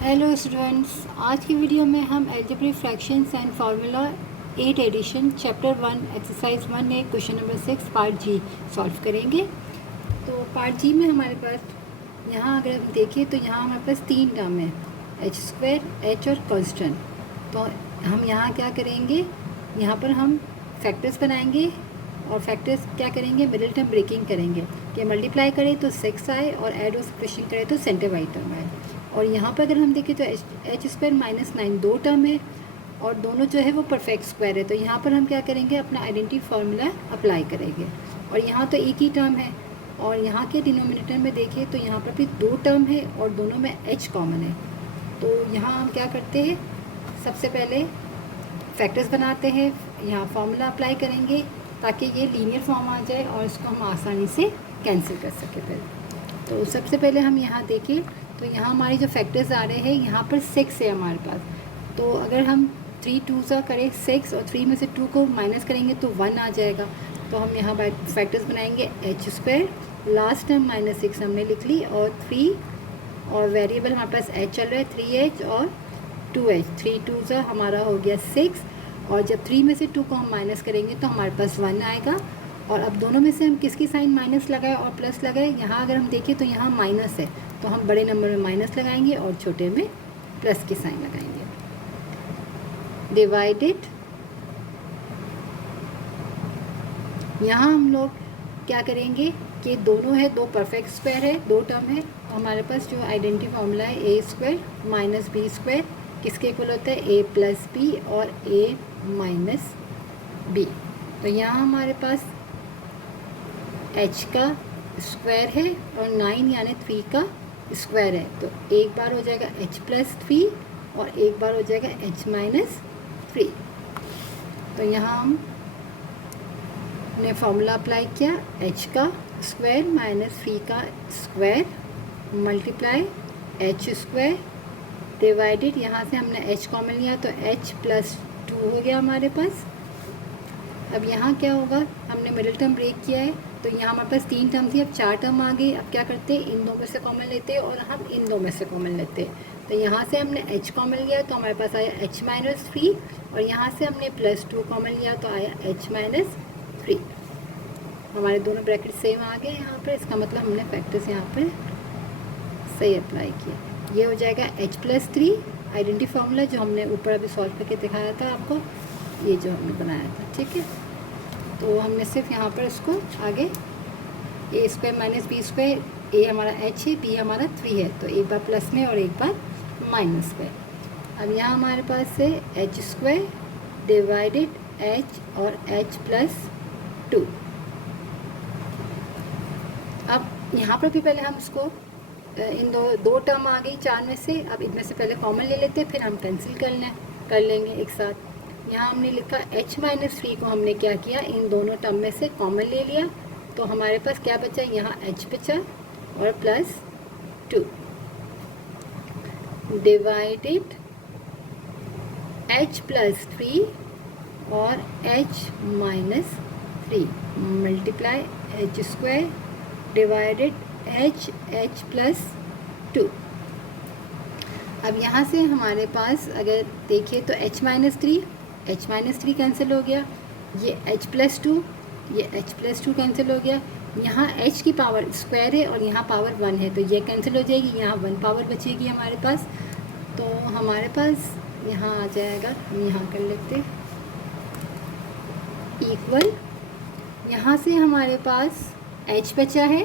Hello students, आज की video में हम algebraic fractions and formula 8 edition chapter 1 exercise 1 में question number 6 part G solve करेंगे। तो पार्ट जी में हमारे पास यहाँ अगर हम देखें तो यहाँ हमारे पास 3 टर्म है, एच स्क्वायर, एच और कॉन्स्टेंट। तो हम यहाँ क्या करेंगे, यहाँ पर हम फैक्टर्स बनाएंगे और फैक्टर्स क्या करेंगे, मिडिल टर्म ब्रेकिंग करेंगे कि मल्टीप्लाई करें तो 6 आए और ऐड और सब्ट्रैक्शन करें तो सेंटर वाइड टर्म आए। और यहाँ पर अगर हम देखें तो एच स्क्वायर माइनस 9 दो टर्म है और दोनों जो है वो परफेक्ट स्क्वायर है। तो यहाँ पर हम क्या करेंगे, अपना आइडेंटिटी फार्मूला अप्लाई करेंगे। और यहाँ तो एक ही टर्म है और यहाँ के डिनोमिनेटर में देखें तो यहाँ पर भी दो टर्म है और दोनों में एच कॉमन है। तो यहाँ हम क्या करते हैं, सबसे पहले फैक्टर्स बनाते हैं, यहाँ फार्मूला अप्लाई करेंगे ताकि ये लीनियर फॉर्म आ जाए और इसको हम आसानी से कैंसिल कर सकें। पहले तो सबसे पहले हम यहाँ देखें तो यहाँ हमारी जो फैक्टर्स आ रहे हैं, यहाँ पर 6 है हमारे पास। तो अगर हम 3 2 सा करें 6 और 3 में से 2 को माइनस करेंगे तो 1 आ जाएगा। तो हम यहाँ फैक्टर्स बनाएंगे H square, last term minus 6 हमने लिख ली और 3 और वेरिएबल हमारे पास एच चल रहा है 3h और 2h। 3 2 सा हमारा हो गया 6 और जब 3 में से 2 को हम माइनस करेंगे तो हमारे पास 1 आएगा। और अब दोनों में से हम किसकी साइन माइनस लगाए और प्लस लगाए, यहाँ अगर हम देखें तो यहाँ माइनस है तो हम बड़े नंबर में माइनस लगाएंगे और छोटे में प्लस की साइन लगाएंगे। डिवाइडेड, यहाँ हम लोग क्या करेंगे कि दोनों है, दो परफेक्ट स्क्वायर है, दो टर्म है। तो हमारे पास जो आइडेंटिटी फार्मूला है ए स्क्वायर माइनस बी स्क्वायर किसके इक्वल होता है, ए प्लस बी और ए माइनस बी। तो यहाँ हमारे पास h का स्क्वायर है और 9 यानी 3 का स्क्वायर है। तो एक बार हो जाएगा h प्लस 3 और एक बार हो जाएगा h माइनस 3। तो यहाँ हमने फॉर्मूला अप्लाई किया, h का स्क्वायर माइनस 3 का square multiply h square divided, यहाँ से हमने h कॉमन लिया तो h प्लस 2 हो गया हमारे पास। अब यहाँ क्या होगा, हमने मिडिल टर्म ब्रेक किया है तो यहाँ हमारे पास 3 टर्म थी, अब 4 टर्म आ गई। अब क्या करते हैं, इन दो में से कॉमन लेते हैं और हम इन दो में से कॉमन लेते हैं। तो यहाँ से हमने h कॉमन लिया तो हमारे पास आया h माइनस 3 और यहाँ से हमने प्लस 2 कॉमन लिया तो आया h माइनस 3। हमारे दोनों ब्रैकेट सेम आ गए यहाँ पर, इसका मतलब हमने फैक्टर्स यहाँ पर सही अप्लाई किया। ये हो जाएगा h प्लस 3 आइडेंटिटी फार्मूला जो हमने ऊपर अभी सॉल्व करके दिखाया था आपको, ये जो हमने बनाया था, ठीक है। तो हमने सिर्फ यहाँ पर इसको आगे ए स्क्वायर माइनस बी स्क्वायर, ए हमारा h है, बी हमारा 3 है, तो एक बार प्लस में और एक बार माइनस में। अब यहाँ हमारे पास है h स्क्वायर डिवाइडेड h और h प्लस 2। अब यहाँ पर भी पहले हम इसको इन दो टर्म आ गई 4 में से, अब इनमें से पहले कॉमन ले लेते हैं फिर हम कैंसिल कर लेंगे एक साथ। यहाँ हमने लिखा h माइनस 3 को हमने क्या किया, इन दोनों टर्म में से कॉमन ले लिया तो हमारे पास क्या बचा, यहाँ h बचा और प्लस 2 डिवाइडेड h प्लस 3 और h minus 3 multiply h square divided h plus 2। अब यहाँ से हमारे पास अगर देखें तो h माइनस 3 कैंसिल हो गया, ये h प्लस 2 कैंसिल हो गया। यहाँ h की पावर स्क्वायर है और यहाँ पावर 1 है तो ये कैंसिल हो जाएगी, यहाँ 1 पावर बचेगी हमारे पास। तो हमारे पास यहाँ आ जाएगा, हम यहाँ कर लेते इक्वल, यहाँ से हमारे पास h बचा है,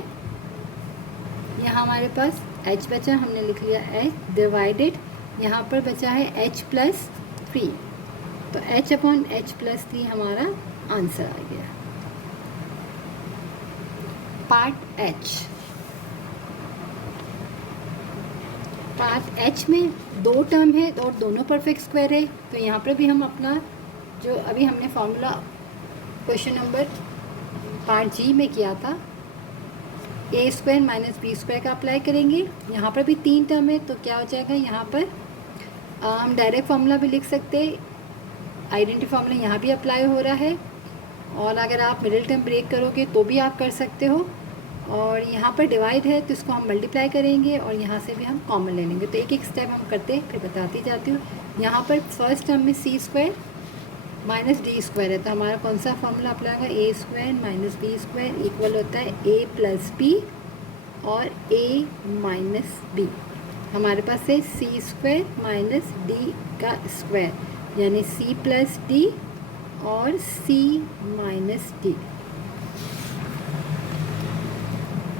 यहाँ हमारे पास h बचा, हमने लिख लिया h डिवाइडेड, यहाँ पर बचा है h प्लस 3 तो h अपॉन h प्लस 3 हमारा आंसर आ गया। पार्ट h में दो टर्म है और दोनों परफेक्ट स्क्वायर है। तो यहाँ पर भी हम अपना जो अभी हमने फॉर्मूला क्वेश्चन नंबर पार्ट जी में किया था, ए स्क्वायर माइनस बी स्क्वायर का अप्लाई करेंगे। यहाँ पर भी 3 टर्म है तो क्या हो जाएगा, यहाँ पर हम डायरेक्ट फार्मूला भी लिख सकते हैं, आइडेंटिटी फार्मूला यहाँ भी अप्लाई हो रहा है और अगर आप मिडिल टर्म ब्रेक करोगे तो भी आप कर सकते हो। और यहाँ पर डिवाइड है तो इसको हम मल्टीप्लाई करेंगे और यहाँ से भी हम कॉमन ले लेंगे। तो एक एक स्टेप हम करते हैं फिर बताती जाती हूँ। यहाँ पर फर्स्ट टर्म में C square minus D square है, तो हमारा कौन सा फॉर्मूला अप्लाई होगा, A square minus B square equal होता है ए प्लस बी और ए माइनस बी। हमारे पास है सी स्क्वायर माइनस डी का स्क्वायर यानी सी प्लस डी और सी माइनस डी।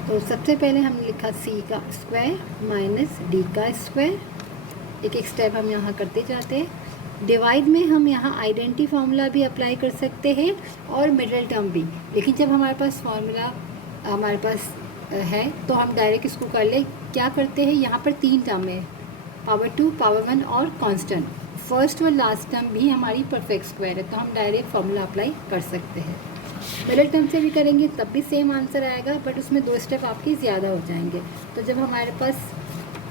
तो सबसे पहले हमने लिखा सी का स्क्वायर माइनस डी का स्क्वायर। एक एक स्टेप हम यहाँ करते जाते हैं। डिवाइड में हम यहाँ आइडेंटिटी फार्मूला भी अप्लाई कर सकते हैं और मिडिल टर्म भी, लेकिन जब हमारे पास फार्मूला हमारे पास है तो हम डायरेक्ट इसको कर ले। क्या करते हैं, यहाँ पर 3 टर्म है, पावर 2, पावर 1 और कांस्टेंट। फर्स्ट और लास्ट टर्म भी हमारी परफेक्ट स्क्वायर है, तो हम डायरेक्ट फार्मूला अप्लाई कर सकते हैं। मिडिल टर्म से भी करेंगे तब भी सेम आंसर आएगा, बट उसमें 2 स्टेप आपके ज़्यादा हो जाएंगे। तो जब हमारे पास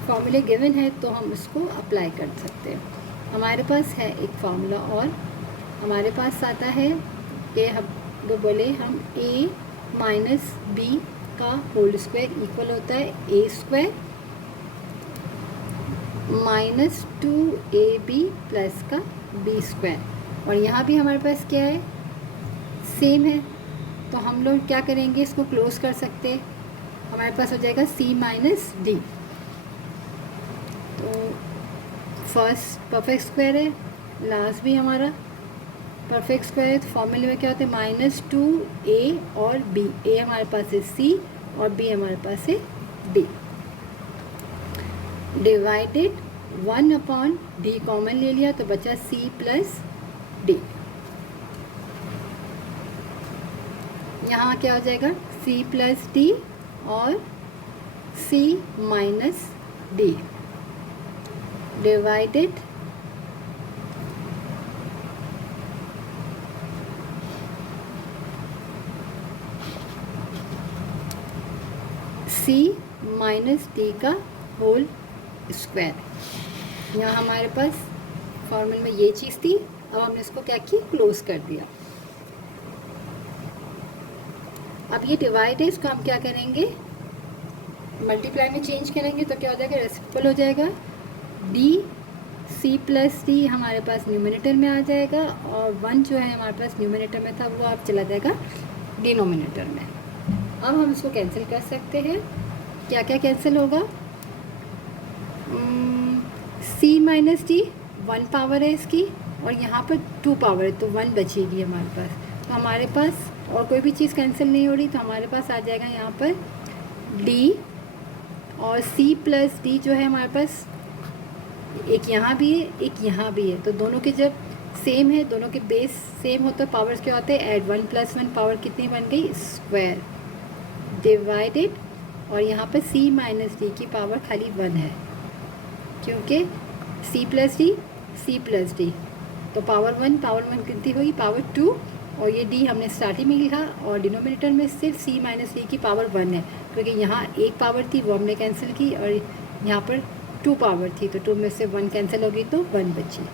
फॉर्मूले गिवन है तो हम इसको अप्लाई कर सकते हैं। हमारे पास है एक फार्मूला और हमारे पास आता है कि हम जो बोले हम a माइनस बी का होल स्क्वायर इक्वल होता है ए स्क्वायर माइनस 2ab प्लस का बी स्क्वायर। और यहाँ भी हमारे पास क्या है, सेम है, तो हम लोग क्या करेंगे, इसको क्लोज कर सकते हैं। हमारे पास हो जाएगा c माइनस डी। तो फर्स्ट परफेक्ट स्क्वायर है, लास्ट भी हमारा परफेक्ट स्क्वायर है, तो फॉर्मूले में क्या होता है माइनस 2a और b। a हमारे पास है c और b हमारे पास है d। डिवाइडेड 1/d कॉमन ले लिया तो बचा c प्लस d। यहाँ क्या हो जाएगा c प्लस d और c minus d divided c minus d का होल स्क्वायर। यहाँ हमारे पास फॉर्मूले में ये चीज़ थी, अब हमने इसको क्या किया, क्लोज कर दिया। अब ये डिवाइड है, इसको हम क्या करेंगे, मल्टीप्लाई में चेंज करेंगे तो क्या हो जाएगा, रेसिप्रोकल हो जाएगा। डी सी प्लस डी हमारे पास न्यूमिनेटर में आ जाएगा और 1 जो है हमारे पास न्यूमिनेटर में था वो आप चला जाएगा डिनोमिनेटर में। अब हम इसको कैंसिल कर सकते हैं। क्या क्या कैंसिल होगा, सी माइनस डी 1 पावर है इसकी और यहाँ पर 2 पावर है तो 1 बचेगी हमारे पास। तो हमारे पास और कोई भी चीज़ कैंसिल नहीं हो रही, तो हमारे पास आ जाएगा यहाँ पर डी और सी प्लस डी जो है हमारे पास एक यहाँ भी है एक यहाँ भी है, तो दोनों के जब सेम है, दोनों के बेस सेम होता है, पावर्स क्या होते हैं ऐड, 1 + 1 पावर कितनी बन गई, स्क्वायर डिवाइडेड। और यहाँ पर c माइनस डी की पावर खाली 1 है क्योंकि c प्लस डी तो पावर 1 कितनी हुई, पावर 2। और ये d हमने स्टार्टिंग में लिखा और डिनोमिनेटर में सिर्फ c माइनस डी की पावर 1 है क्योंकि यहाँ एक पावर थी वो हमने कैंसिल की और यहाँ पर 2 पावर थी तो 2 में से 1 कैंसिल होगी तो 1 बची।